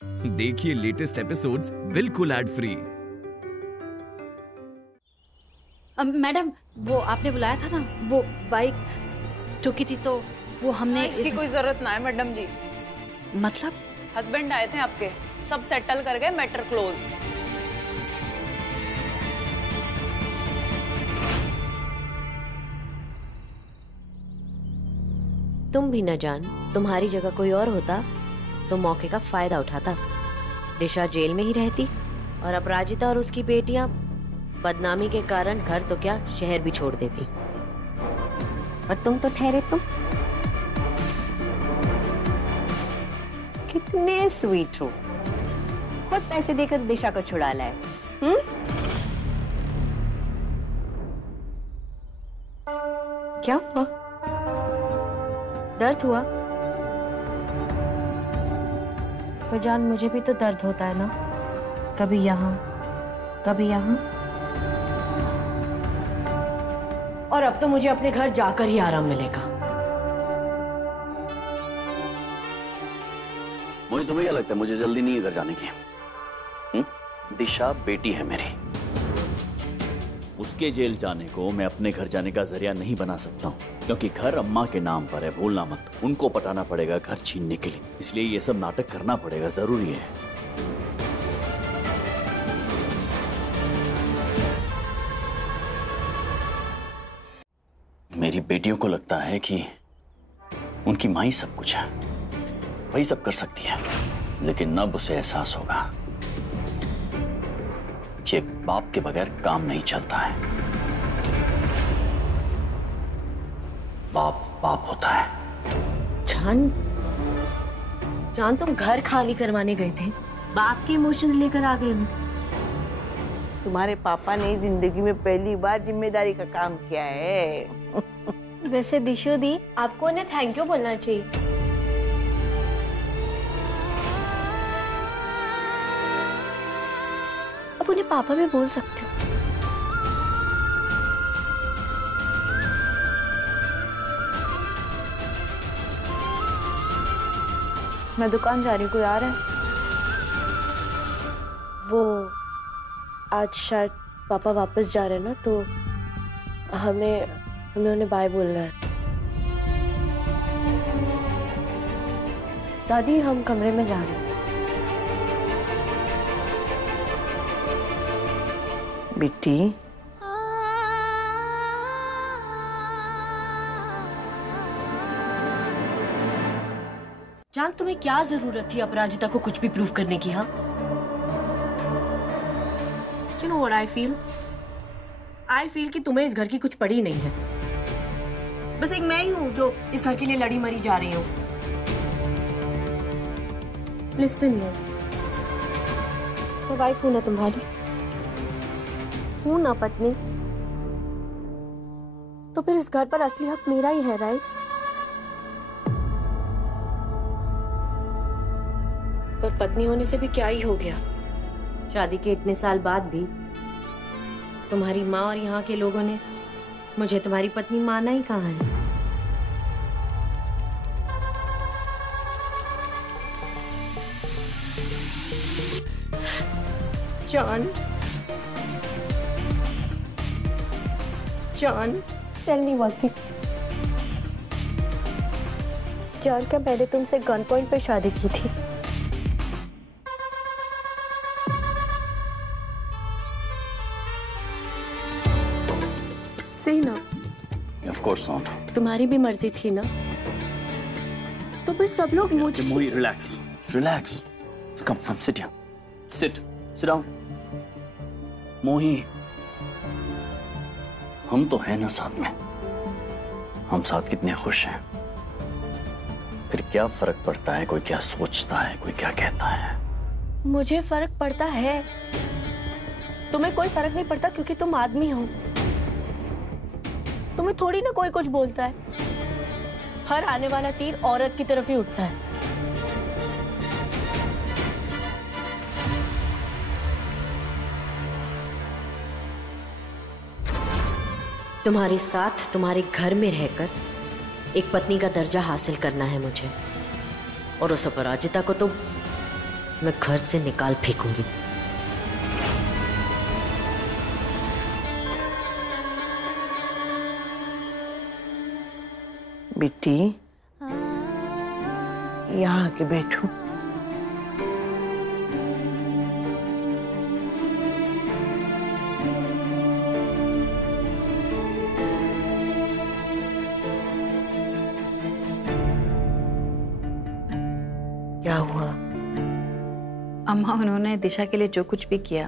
देखिए latest episodes बिल्कुल ad free. Madam, वो आपने बुलाया था ना, वो बाइक ठुकी थी तो वो हमने इसकी कोई जरूरत ना है मैडम जी। मतलब हस्बैंड आए थे आपके, सब सेटल कर गए, मैटर क्लोज। तुम भी न जान, तुम्हारी जगह कोई और होता तो मौके का फायदा उठाता। दिशा जेल में ही रहती और अपराजिता और उसकी बेटियां बदनामी के कारण घर तो क्या शहर भी छोड़ देती। और तुम तो ठहरे तुम कितने स्वीट हो, खुद पैसे देकर दिशा को छुड़ा लाए। क्या हुआ? दर्द हुआ? पर जान, मुझे भी तो दर्द होता है ना, कभी यहाँ कभी यहाँ। और अब तो मुझे अपने घर जाकर ही आराम मिलेगा। मुझे तुम्हें क्या लगता है मुझे जल्दी नहीं है घर जाने की? दिशा बेटी है मेरी, उसके जेल जाने को मैं अपने घर जाने का जरिया नहीं बना सकता हूँ, क्योंकि घर अम्मा के नाम पर है, भूलना मत। उनको पटाना पड़ेगा घर छीनने के लिए, इसलिए ये सब नाटक करना पड़ेगा, जरूरी है। मेरी बेटियों को लगता है कि उनकी माँ ही सब कुछ है, वही सब कर सकती है, लेकिन अब उसे एहसास होगा कि एक बाप के बगैर काम नहीं चलता है। बाप बाप होता है। जान तुम घर खाली करवाने गए थे, बाप के इमोशंस लेकर आ गए हो। तुम्हारे पापा ने जिंदगी में पहली बार जिम्मेदारी का काम किया है। वैसे दिशु दी, आपको उन्हें थैंक यू बोलना चाहिए। अब उन्हें पापा भी बोल सकते हो। मैं दुकान जा रही हूँ, कोई आ रहा है? वो आज शायद पापा वापस जा रहे हैं ना, तो हमें उन्हें बाय बोलना है। दादी, हम कमरे में जा रहे हैं। बेटी, जान तुम्हें क्या जरूरत थी अपराजिता को कुछ भी प्रूव करने की? हाँ, you know what I feel कि तुम्हें इस घर की कुछ पड़ी नहीं है। बस एक मैं ही हूं जो इस घर के लिए लड़ी मरी जा रही हूं। लिसन, मैं वाइफ हूं ना तुम्हारी। हूं ना पत्नी, तो फिर इस घर पर असली हक मेरा ही है, राइट? पर पत्नी होने से भी क्या ही हो गया? शादी के इतने साल बाद भी तुम्हारी माँ और यहाँ के लोगों ने मुझे तुम्हारी पत्नी माना ही कहाँ है। John, tell me one thing. John, क्या मैंने तुमसे गन पॉइंट पे शादी की थी? सही ना? Of course not. तुम्हारी भी मर्जी थी ना? तो फिर सब लोग मुझे... मोही, relax. Come, sit here. Sit down. मोही, हम तो हैं ना साथ में, हम साथ कितने खुश हैं। फिर क्या फर्क पड़ता है कोई क्या सोचता है, कोई क्या कहता है? मुझे फर्क पड़ता है, तुम्हें कोई फर्क नहीं पड़ता क्योंकि तुम आदमी हो। तुम्हें थोड़ी ना कोई कुछ बोलता है। हर आने वाला तीर औरत की तरफ ही उठता है। तुम्हारे साथ तुम्हारे घर में रहकर एक पत्नी का दर्जा हासिल करना है मुझे, और उस अपराजिता को तो मैं घर से निकाल फेंकूंगी। बेटी, यहाँ आके बैठो। क्या हुआ? अम्मा, उन्होंने दिशा के लिए जो कुछ भी किया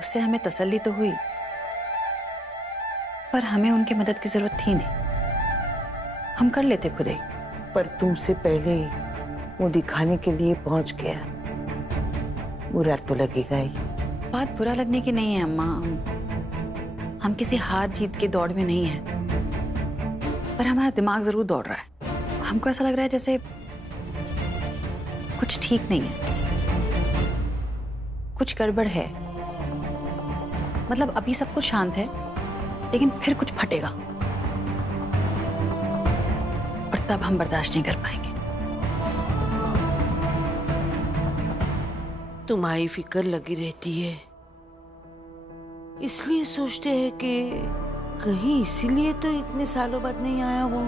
उससे हमें तसल्ली तो हुई, पर हमें उनकी मदद की जरूरत थी नहीं। हम कर लेते खुद ही। पर तुमसे पहले वो दिखाने के लिए पहुंच गया, बुरा तो लगेगा ही। बात बुरा लगने की नहीं है अम्मा। हम किसी हार जीत की दौड़ में नहीं हैं, पर हमारा दिमाग जरूर दौड़ रहा है। हमको ऐसा लग रहा है जैसे कुछ ठीक नहीं है, कुछ गड़बड़ है। मतलब अभी सब कुछ शांत है, लेकिन फिर कुछ फटेगा और तब हम बर्दाश्त नहीं कर पाएंगे। तुम्हारी फिक्र लगी रहती है, इसलिए सोचते हैं कि कहीं इसीलिए तो इतने सालों बाद नहीं आया वो।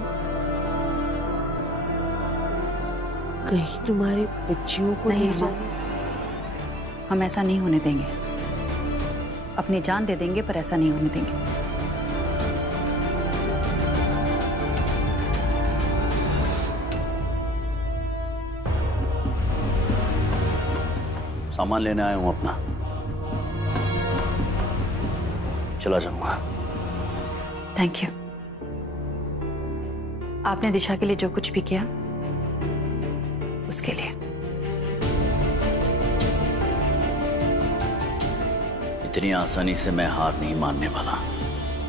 कहीं तुम्हारे बच्चियों को नहीं ले जाए। हम ऐसा नहीं होने देंगे। अपनी जान दे देंगे, पर ऐसा नहीं होने देंगे। सामान लेने आया हूं अपना, चला जाऊंगा। Thank you. आपने दिशा के लिए जो कुछ भी किया उसके लिए। इतनी आसानी से मैं हार नहीं मानने वाला।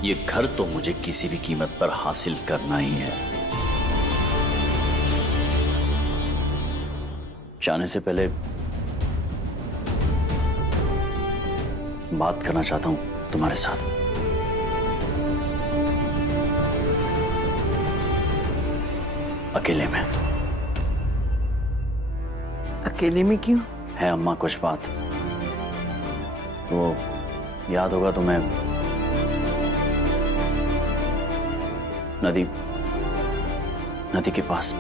ये घर तो मुझे किसी भी कीमत पर हासिल करना ही है। जाने से पहले बात करना चाहता हूं तुम्हारे साथ। अकेले में। अकेले में क्यों? है अम्मा कुछ बात, वो याद होगा तुम्हें, नदी के पास।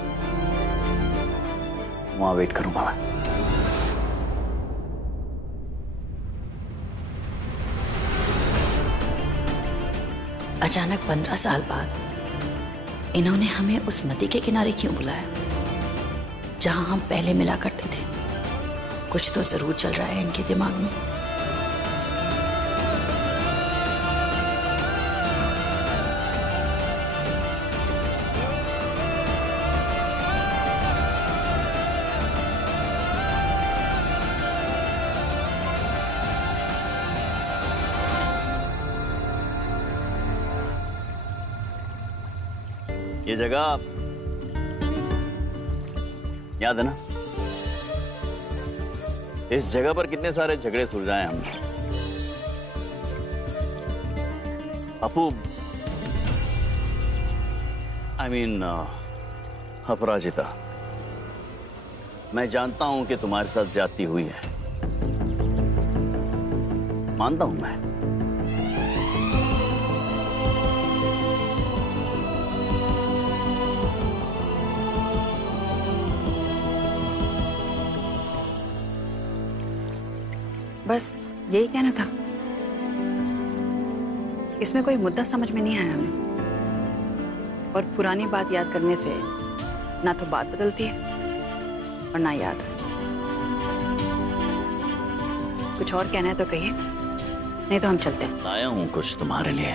वहां वेट करूंगा मैं। अचानक 15 साल बाद इन्होंने हमें उस नदी के किनारे क्यों बुलाया जहां हम पहले मिला करते थे? कुछ तो जरूर चल रहा है इनके दिमाग में। ये जगह याद है ना? इस जगह पर कितने सारे झगड़े सुलझाए हमने। अपू, अपराजिता, मैं जानता हूं कि तुम्हारे साथ ज्यादती हुई है, मानता हूं मैं। बस यही कहना था। इसमें कोई मुद्दा समझ में नहीं आया हमें। और पुरानी बात याद करने से ना तो बात बदलती है और ना याद। कुछ और कहना है तो कहिए, नहीं तो हम चलते हैं। लाया हूं कुछ तुम्हारे लिए।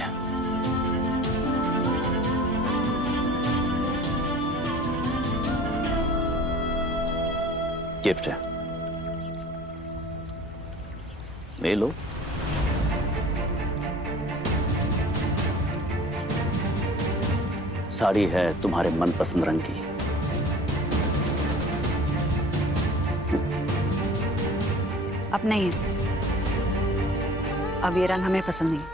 गिफ्ट है, ले लो। साड़ी है तुम्हारे मनपसंद रंग की। अब नहीं है, अब ये रंग हमें पसंद नहीं।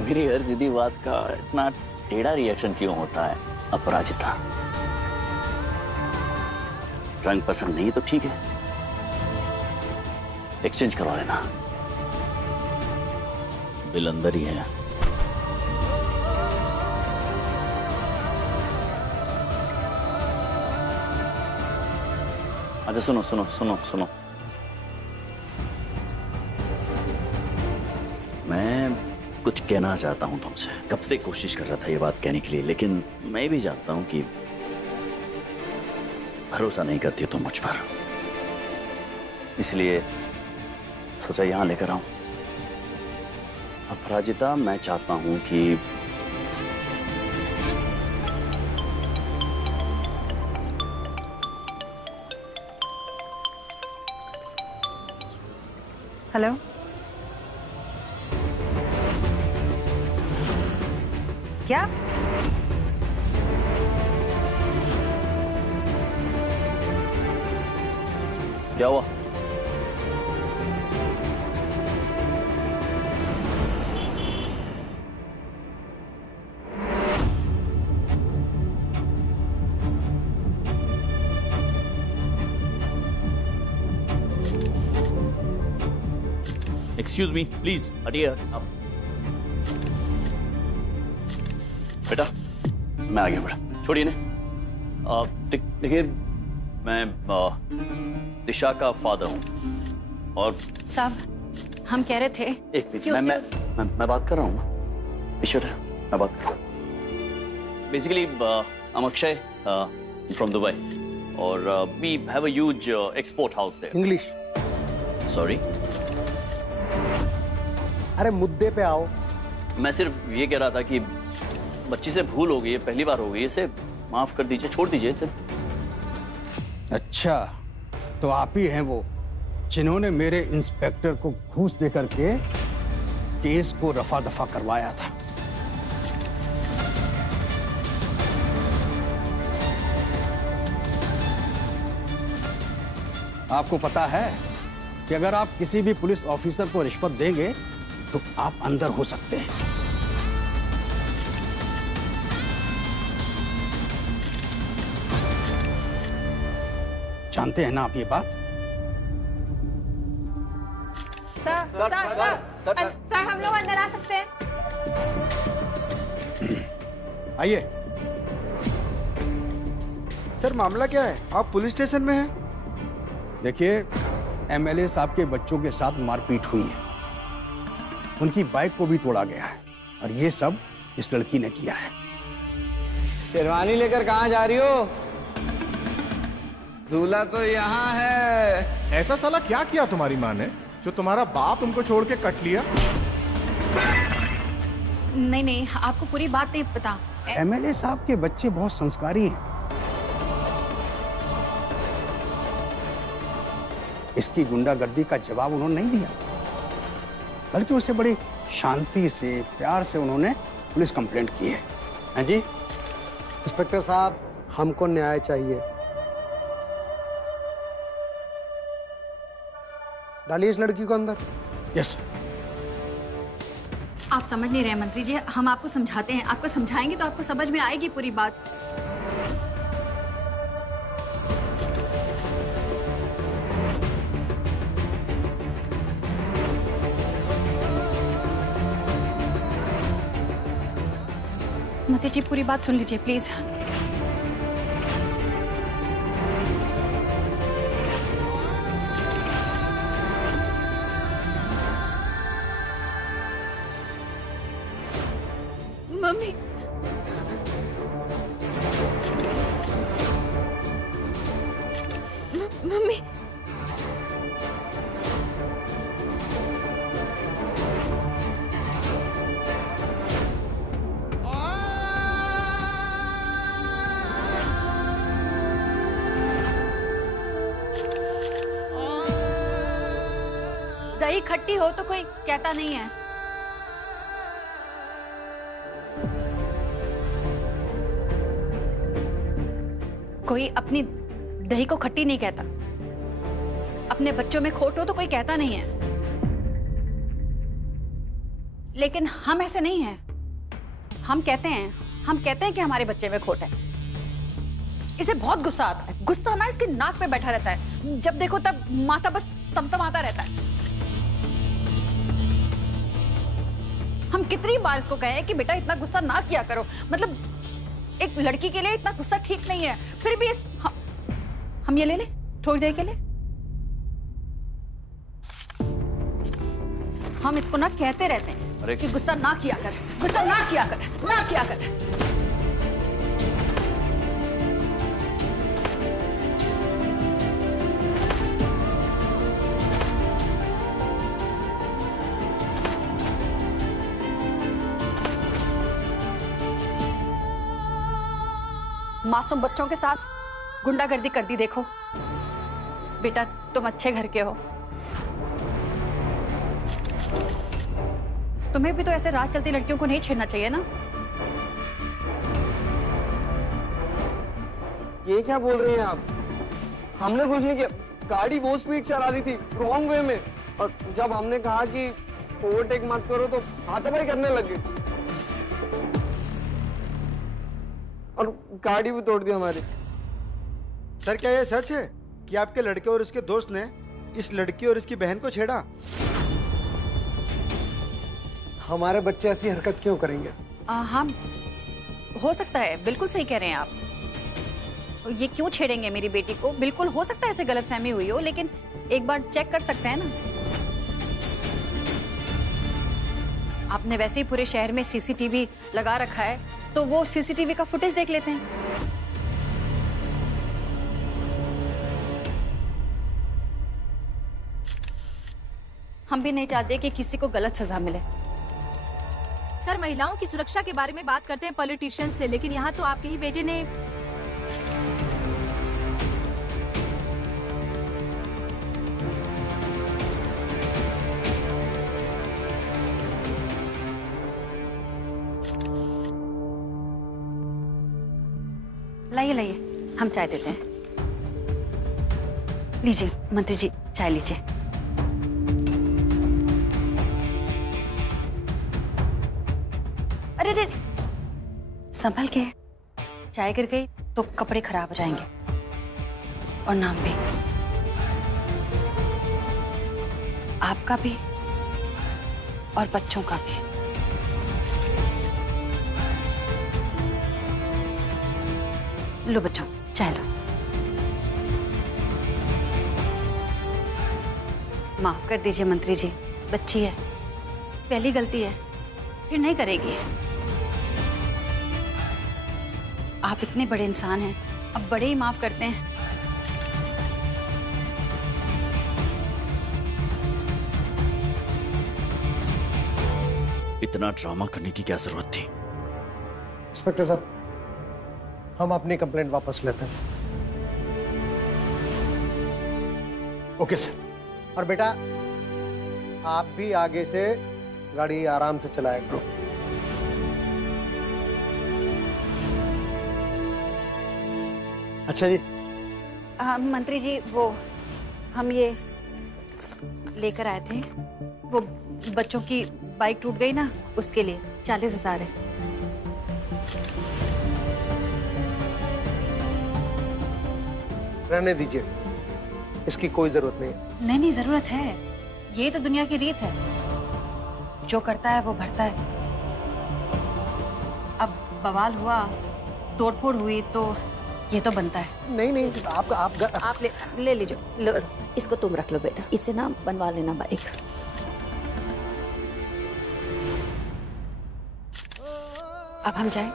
मेरी हर सीधी बात का इतना टेढ़ा रिएक्शन क्यों होता है अपराजिता? रंग पसंद नहीं तो ठीक है, एक्सचेंज करवा लेना, बिल अंदर ही है। अच्छा सुनो सुनो सुनो सुनो, मैं कुछ कहना चाहता हूं तुमसे। कब से कोशिश कर रहा था ये बात कहने के लिए, लेकिन मैं भी जानता हूं कि भरोसा नहीं करती तुम मुझ पर, इसलिए सोचा यहां लेकर आऊं। अपराजिता, मैं चाहता हूं कि हेलो, क्या? क्या हुआ? एक्सक्यूज मी प्लीज, हटिए आप। बेटा मैं आ गया, बेटा छोड़िए ना। देखिए मैं दिशा का फादर हूँ और साहब हम कह रहे थे एक मिनट, मैं बात कर रहा हूँ ना ईश्वर, मैं बात कर रहा हूँ। Basically I am Akshay from Dubai और we have a huge export house there. English? Sorry, अरे मुद्दे पे आओ। मैं सिर्फ ये कह रहा था कि बच्ची से भूल हो गई है, पहली बार हो गई है, इसे माफ कर दीजिए, छोड़ दीजिए इसे। अच्छा, तो आप ही हैं वो जिन्होंने मेरे इंस्पेक्टर को घूस दे करके केस को रफा दफा करवाया था। आपको पता है कि अगर आप किसी भी पुलिस ऑफिसर को रिश्वत देंगे तो आप अंदर हो सकते हैं। जानते हैं ना आप ये बात? सर हम लोग अंदर आ सकते हैं? आइए। सर मामला क्या है? आप पुलिस स्टेशन में हैं? देखिए, एमएलए साहब के बच्चों के साथ मारपीट हुई है, उनकी बाइक को भी तोड़ा गया है और ये सब इस लड़की ने किया है। शेरवानी लेकर कहाँ जा रही हो? दूल्हा तो यहाँ है। ऐसा साला क्या किया तुम्हारी माँ ने जो तुम्हारा बाप तुमको छोड़ के कट लिया? नहीं, आपको पूरी बात नहीं पता। एमएलए साहब के बच्चे बहुत संस्कारी हैं। इसकी गुंडागर्दी का जवाब उन्होंने नहीं दिया, बल्कि उसे बड़ी शांति से, प्यार से उन्होंने पुलिस कंप्लेंट की है। हाँ जी इंस्पेक्टर साहब, हमको न्याय चाहिए। डालिए इस लड़की को अंदर। यस। आप समझ नहीं रहे मंत्री जी, हम आपको समझाते हैं, आपको समझाएंगे तो आपको समझ में आएगी पूरी बात। मंत्री जी पूरी बात सुन लीजिए प्लीज। मम्मी, मम्मी, दही खट्टी हो तो कोई कहता नहीं है। कोई अपनी दही को खट्टी नहीं कहता, अपने बच्चों में खोट हो तो कोई कहता नहीं है। लेकिन हम ऐसे नहीं हैं। हम कहते हैं कि हमारे बच्चे में खोट है। इसे बहुत गुस्सा आता है। गुस्सा ना इसके नाक पे बैठा रहता है, जब देखो तब माथा बस तमतमाता रहता है। हम कितनी बार इसको कहे कि बेटा इतना गुस्सा ना किया करो, मतलब एक लड़की के लिए इतना गुस्सा ठीक नहीं है, फिर भी हम ये ले लें थोड़ी देर के लिए। हम इसको ना कहते रहते हैं कि गुस्सा ना किया कर, गुस्सा ना किया कर, ना किया कर। मासूम बच्चों के साथ गुंडागर्दी कर दी देखो। बेटा तुम अच्छे घर के हो, तुम्हें भी तो ऐसे राह चलती लड़कियों को नहीं छेड़ना चाहिए ना। ये क्या बोल रही हैं आप? हमने कुछ नहीं किया, गाड़ी वो स्पीड चला रही थी रॉन्ग वे में, और जब हमने कहा कि ओवरटेक मत करो तो हाथापाई करने लगे और गाड़ी भी तोड़ दी हमारी। सर क्या ये सच है कि आपके लड़के और उसके दोस्त ने इस लड़की और इसकी बहन को छेड़ा? हमारे बच्चे ऐसी हरकत क्यों करेंगे? हाँ हो सकता है, बिल्कुल सही कह रहे हैं आप। ये क्यों छेड़ेंगे मेरी बेटी को? बिल्कुल हो सकता है ऐसे गलतफहमी हुई हो, लेकिन एक बार चेक कर सकते हैं ना। आपने वैसे ही पूरे शहर में सीसीटीवी लगा रखा है, तो वो सीसीटीवी का फुटेज देख लेते हैं। हम भी नहीं चाहते कि किसी को गलत सजा मिले। सर महिलाओं की सुरक्षा के बारे में बात करते हैं पॉलिटिशियंस से, लेकिन यहाँ तो आपके ही बेटे ने लाइए लाइए, हम चाय देते हैं। लीजिए मंत्री जी, चाय लीजिए। अरे रे, संभल के, चाय गिर गई तो कपड़े खराब हो जाएंगे और नाम भी, आपका भी और बच्चों का भी। लो बच्चों, चाय लो। माफ कर दीजिए मंत्री जी, बच्ची है, पहली गलती है, फिर नहीं करेगी। आप इतने बड़े इंसान हैं, अब बड़े ही माफ करते हैं। इतना ड्रामा करने की क्या जरूरत थी? इंस्पेक्टर साहब, हम अपनी कंप्लेंट वापस लेते हैं। Okay sir. और बेटा आप भी आगे से गाड़ी आराम से चलाया करो। अच्छा जी। मंत्री जी, वो हम ये लेकर आए थे, वो बच्चों की बाइक टूट गई ना, उसके लिए 40,000 है। रहने दीजिए, इसकी कोई जरूरत नहीं है। नहीं जरूरत है, ये तो दुनिया की रीत है, जो करता है वो भरता है। अब बवाल हुआ, तोड़फोड़ हुई, तो ये तो बनता है। नहीं आप ले लीजिए। इसको तुम रख लो बेटा, इससे ना बनवा लेना बाइक। अब हम जाएं?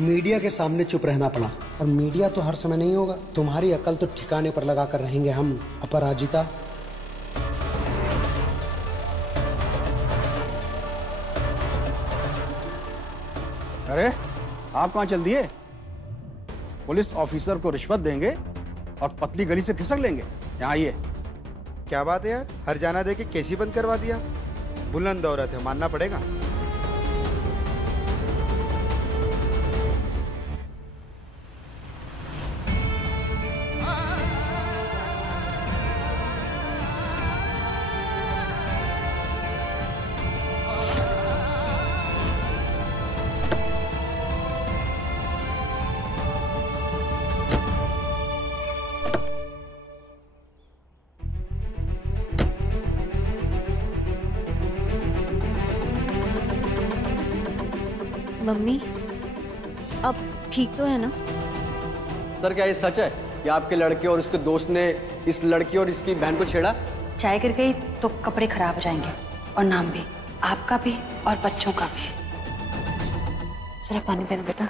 मीडिया के सामने चुप रहना पड़ा, और मीडिया तो हर समय नहीं होगा। तुम्हारी अकल तो ठिकाने पर लगा कर रहेंगे हम, अपराजिता। अरे आप कहाँ चल दिए? पुलिस ऑफिसर को रिश्वत देंगे और पतली गली से खिसक लेंगे। यहाँ आइए। क्या बात है यार, हर जाना दे के केसी बंद करवा दिया। बुलंद औरत है, मानना पड़ेगा। मम्मी अब ठीक तो है ना? सर क्या ये सच है कि आपके लड़के और उसके दोस्त ने इस लड़की और इसकी बहन को छेड़ा? चाय गिर गई तो कपड़े खराब हो जाएंगे और नाम भी, आपका भी और बच्चों का भी। जरा पानी देना बेटा।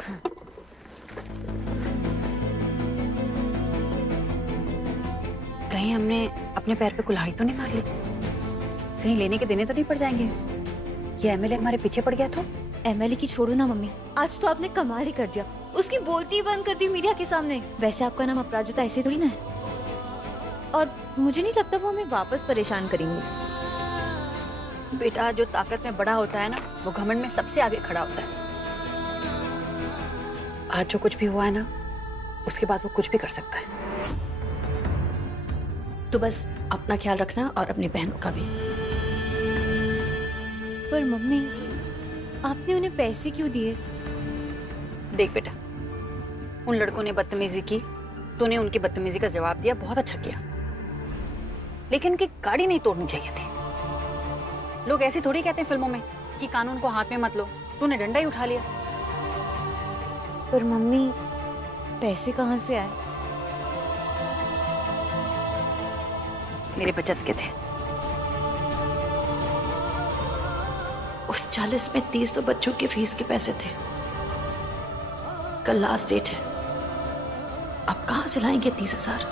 कहीं हमने अपने पैर पे कुल्हाड़ी तो नहीं मार ली? कहीं लेने के देने तो नहीं पड़ जाएंगे? ये एमएलए हमारे पीछे पड़ गया तो? एमएलए की छोड़ो ना मम्मी, आज तो आपने कमाल ही कर दिया। उसकी बोलती ही बंद कर दी मीडिया के सामने। वैसे आपका नाम अपराजिता ऐसे थोड़ी ना है, और मुझे नहीं लगता वो हमें वापस परेशान करेंगे। बेटा जो ताकत में बड़ा होता है ना, वो घमंड में सबसे आगे खड़ा होता है। आज जो कुछ भी हुआ है ना, उसके बाद वो कुछ भी कर सकता है। तो बस अपना ख्याल रखना और अपनी बहनों का भी। पर मम्मी आपने उन्हें पैसे क्यों दिए? देख बेटा, उन लड़कों ने बदतमीजी की, तूने उनकी बदतमीजी का जवाब दिया, बहुत अच्छा किया। लेकिन उनकी गाड़ी नहीं तोड़नी चाहिए थी। लोग ऐसे थोड़ी कहते हैं फिल्मों में कि कानून को हाथ में मत लो, तूने डंडा ही उठा लिया। पर मम्मी पैसे कहाँ से आए? मेरे बचत के थे। उस 40 में 30 तो बच्चों की फीस के पैसे थे। कल लास्ट डेट है, अब कहां से लाएंगे 30,000?